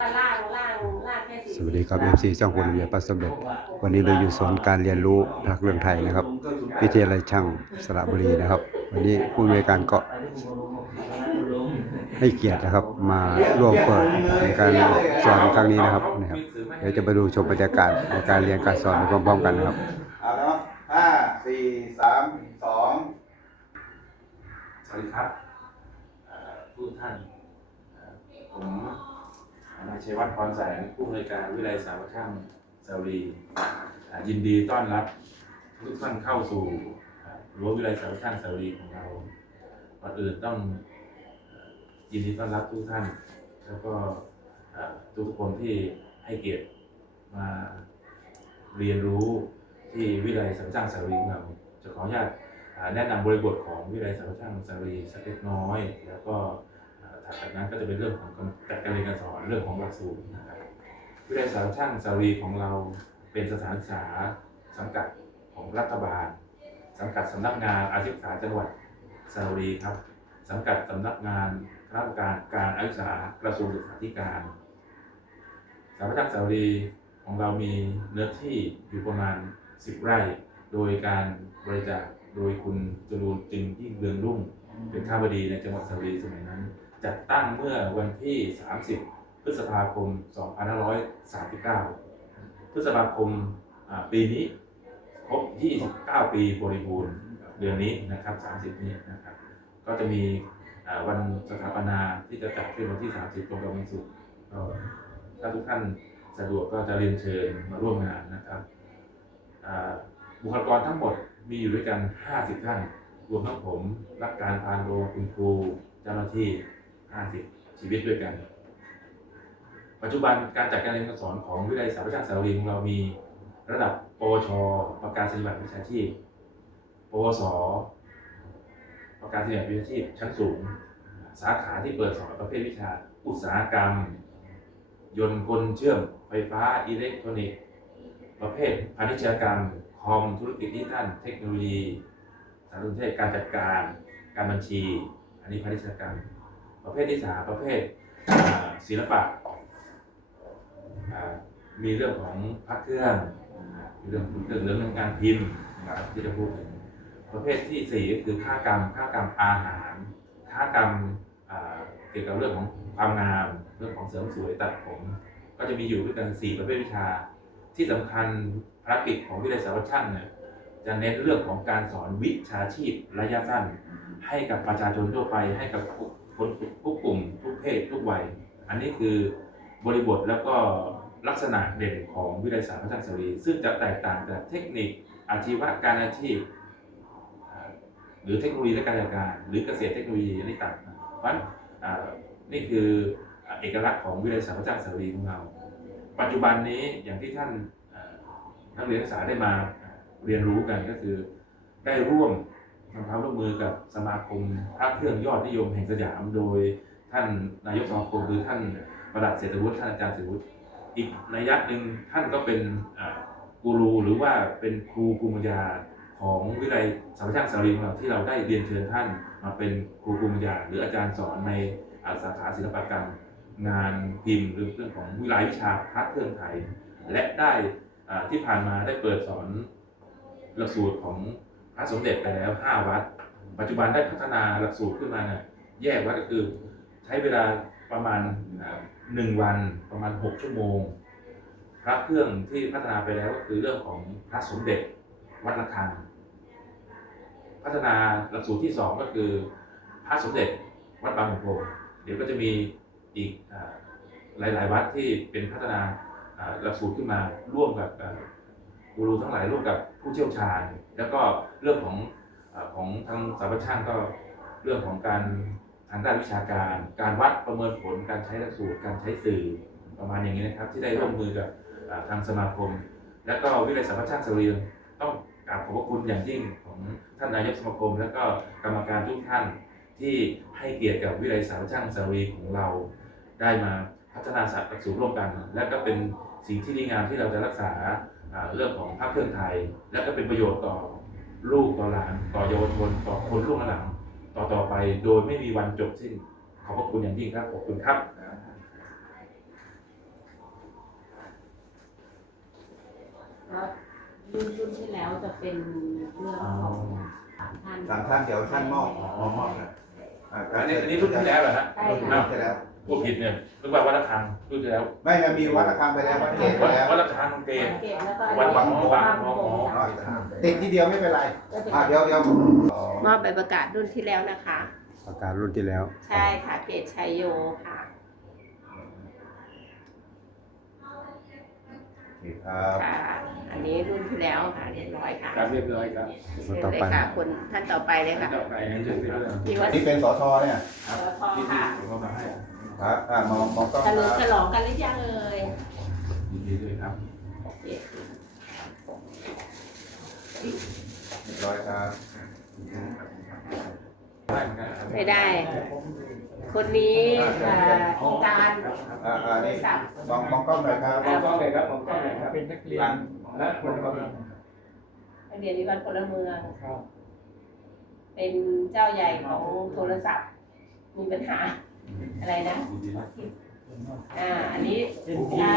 สี่สวัสดีครับ FC ช่างคนเวียปัสสำเร็จ วันนี้เราอยู่ศูนย์การเรียนรู้พลักเรื่องไทยนะครับ วิทยาลัยช่างสระบุรีนะครับ วันนี้ผู้อำนวยการก็ให้เกียรตินะครับ มาร่วมเปิดในการสอนครั้งนี้นะครับนะครับเดี๋ยวจะไปดูชมบรรยากาศในการเรียนการสอนไปพร้อมๆกันนะครับเอาแล้วห้าสี่สามสองสวัสดีครับเอ่อผู้ท่านเอ่อผม นายชัยวัฒน์พรแสงผู้อำนวยการวิทยาลัยสาวช่างสาวรียินดีต้อนรับทุกท่านเข้าสู่อ่ารั้ววิทยาลัยสาวช่างสาวรีของเราก่อนอื่นต้องยินดีต้อนรับทุกท่าน แล้วก็ทุกคนที่ให้เกียรติมาเรียนรู้ที่วิทยาลัยสาวช่างสาวรีของเราจะขออนุญาตแนะนำบริบทของวิทยาลัยสารช่างสารีสักเล็กน้อย แล้วก็ ถัดจากนั้นก็จะเป็นเรื่องของการจัดการเรียนการสอนเรื่องของหลักสูตรนะครับวิทยาลัยสารช่างสารีของเราเป็นสถานศึกษาสังกัดของรัฐบาล สังกัดสำนักงานอาชีวศึกษาจังหวัดสระบุรีครับ สังกัดสำนักงานคณะกรรมการการอาชีวศึกษากระทรวงศึกษาธิการสารช่างสารีของเรามีเนื้อที่อยู่ประมาณ 10 ไร่ โดยการบริจาคโดยคุณจรูนจึงยิ่งเรืองรุ่ง เป็นข้าบดีในจังหวัดสระบุรีสมัยนั้น จัดตั้งเมื่อวันที่ 30 พฤษภาคม 2539 พฤษภาคมปีนี้ครบ 29 ปีบริบูรณ์เดือนนี้นะครับ 30 นี้นะครับ ก็จะมีวันสถาปนาที่จะจัดขึ้นวันที่ 30 ตรงกับวันศุกร์ถ้าทุกท่านสะดวกก็จะเรียนเชิญมาร่วมงานนะครับบุคลากรทั้งหมดมีอยู่ด้วยกัน 50 ท่าน รวมทั้งผมรับการพานโรงคุณครูเจ้าหน้าที่ 50 ชีวิตด้วยกัน ปัจจุบันการจัดการเรียนการสอนของวิทยาลัยสารพัดสารวินของเรามีระดับปวช ประกาศนียบัตรวิชาชีพ ปวส ประกาศนียบัตรวิชาชีพ ชั้นสูง สาขาที่เปิดสอนประเภทวิชา อุตสาหกรรม ยนต์กลเชื่อม ไฟฟ้า อิเล็กทรอนิกส์ ประเภทพาณิชยกรรม คอม ธุรกิจดิจิทัล เทคโนโลยี สารสนเทศการจัดการการบัญชี อันนี้พาณิชยกรรม ประเภทที่สามประเภทศิลปะมีเรื่องของพระเครื่องมีเรื่องเรื่องเรื่องการพิมพ์นะครับที่จะพูดถึงประเภทที่สี่ก็คือค่ากรรมค่ากรรมอาหาร ค่ากรรมเกี่ยวกับเรื่องของความงามเรื่องของเสริมสวยตัดผม ก็จะมีอยู่ด้วยกันสี่ประเภทวิชาที่สำคัญภารกิจของวิทยาลัยสารพัดช่างเนี่ย จะเน้นเรื่องของการสอนวิชาชีพระยะสั้น ให้กับประชาชนทั่วไป ให้กับคนทุกกลุ่ม ทุกเพศทุกวัย อันนี้คือบริบทแล้วก็ลักษณะเด่นของวิทยาลัยสารพัดช่าสรี ซึ่งจะแตกต่างจากเทคนิคอาชีวะการอาชีพ หรือเทคโนโลยีและการจัดการ หรือเกษตรเทคโนโลยีอันนี้ต่างเพราะฉะนั้นนี่คือเอกลักษณ์ของวิทยาลัยสารพัดช่าสรีของเรา ปัจจุบันนี้อย่างที่ท่านนักเรียนนักศึกษาได้มา เรียนรู้กันก็คือ ได้ร่วมทำความร่วมมือกับสมาคมพระเครื่องยอดนิยมแห่งสยาม โดยท่านนายกสมาคมคือท่านประหลัดเศรษฐวุฒิท่านอาจารย์เศรษฐวุฒิอีกนัยยะหนึ่งท่านก็เป็นกูรูหรือว่าเป็นครูภูมิปัญญาของวิทยาลัยสารช่างสารีของเราที่เราได้เรียนเชิญท่านมาเป็นครูภูมิปัญญาหรืออาจารย์สอนในาสาขาศิลปกรรม งานพิมพ์หรือเรื่องของวิไลวิชาพระเครื่องไทย และได้ที่ผ่านมาได้เปิดสอน หลักสูตรของพระสมเด็จไปแล้ว5วัด ปัจจุบันได้พัฒนาหลักสูตรขึ้นมานี่ยแยกวัดก็คือ ใช้เวลาประมาณหนึ่งวันประมาณ6ชั่วโมง พระเครื่องที่พัฒนาไปแล้วก็คือเรื่องของพระสมเด็จวัดระฆังพัฒนาหลักสูตรที่สองก็คือพระสมเด็จวัดบางขุนพรหมเดี๋ยวก็จะมีอีกอหลาย ๆ วัดที่เป็นพัฒนาหลักสูตรขึ้นมาร่วมกับกูรูทั้งหลายร่วมกับ ผู้เชี่ยวชาญ แล้วก็เรื่องของอของทางสารพัดช่างก็เรื่องของการทางด้านวิชาการ การวัดประเมินผลการใช้หลักสูตรการใช้สื่อประมาณอย่างนี้นะครับ ที่ได้ร่วมมือกับทางสมาคม และก็วิทยาลัยสารพัดช่างสรีต้องกราบขอบพระคุณอย่างยิ่งของท่านนายกสมาคม และก็กรรมการทุกท่านที่ให้เกียรติกับวิทยาลัยสารช่างสรีของเรา ได้มาพัฒนาศาสตร์หลักสูตรร่วมกัน และก็เป็นสิ่งที่ดีงามที่เราจะรักษา เรื่องของพระเครื่องไทย และก็เป็นประโยชน์ต่อลูกต่อหลานต่อเยาวชนต่อคนรุ่นหลังต่อต่อไปโดยไม่มีวันจบสิ้น ขอบพระคุณอย่างยิ่งครับขอบคุณครับรุ่นรุ่นที่แล้วจะเป็นเรื่องของสามท่านสามท่านเดี๋ยวท่านมอบมอบนะอันนี้อันนี้รุ่นที่แล้วเหรอฮะรุ่นที่แล้ว พูดผิดเนี่ยนึกว่าวัดระฆังรุ่นที่แล้วไม่นะมีวัดระฆังไปแล้ววัดเกศไปวัดแล้ววัดระฆังเกศเก็บแล้วก็วันหวังอันนี้หวังความหวังคงอ๋อติดทีเดียวไม่เป็นไรก็เป็นอ่าเดี๋ยวเดี๋ยวมอบใบประกาศรุ่นที่แล้วนะคะ ประกาศรุ่นที่แล้ว ใช่ค่ะเกตชัยโยค่ะ โอ เคครับค่ะ อันนี้รุ่นที่แล้วค่ะเรียบร้อยค่ะครับเรียบร้อยครับเชิญเลยค่ะคนท่านต่อไปเลยค่ะต่อไปนะเชิญพี่เรื่องที่วัดนี่เป็นสอทอเนี่ยครับพอที่ค่ะที่ผมเอามาให้ครับอ่ามองมองกล้องเฉลิมคฉรับลองกันหรือยังเอ่ยยินดีด้วยครับโอเคเรียบร้อยครับ ได้เหมือนกันครับไม่ได้ คนนี้เอ่อองค์การอ่าอ่าบนี่ริษัทมองมองกล้องหน่อยครับมองกล้องเลยครับมองกล้องเลยครับเป็นนักเรียนและคนก็มีนักเรียนวิวัฒน์พลเมืองครับเป็นเจ้าใหญ่ของโทรศัพท์ มีปัญหาอะไรนะยินดีด้วยอ่าอันนี้เป็นทีอ่า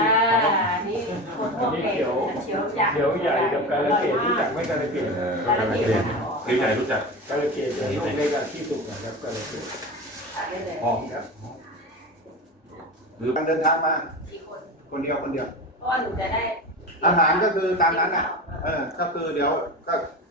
อันนี้คนพวกเด็กเขียวใหญ่เขียวใหญ่กับกาลเกตรู้จักไหม่กาลเกตกาลเกตคือใหญ่รู้จักกาลเกตเป็นลูกเล็กอะที่สุดนะครับกาลเกต ตัดได้เลยหอมครับการเดินทางมา กี่คน คนเดียวคนเดียว เพราะว่าหนูจะได้อาหารก็คือตามนั้นน่ะ เออ ก็คือเดี๋ยวก็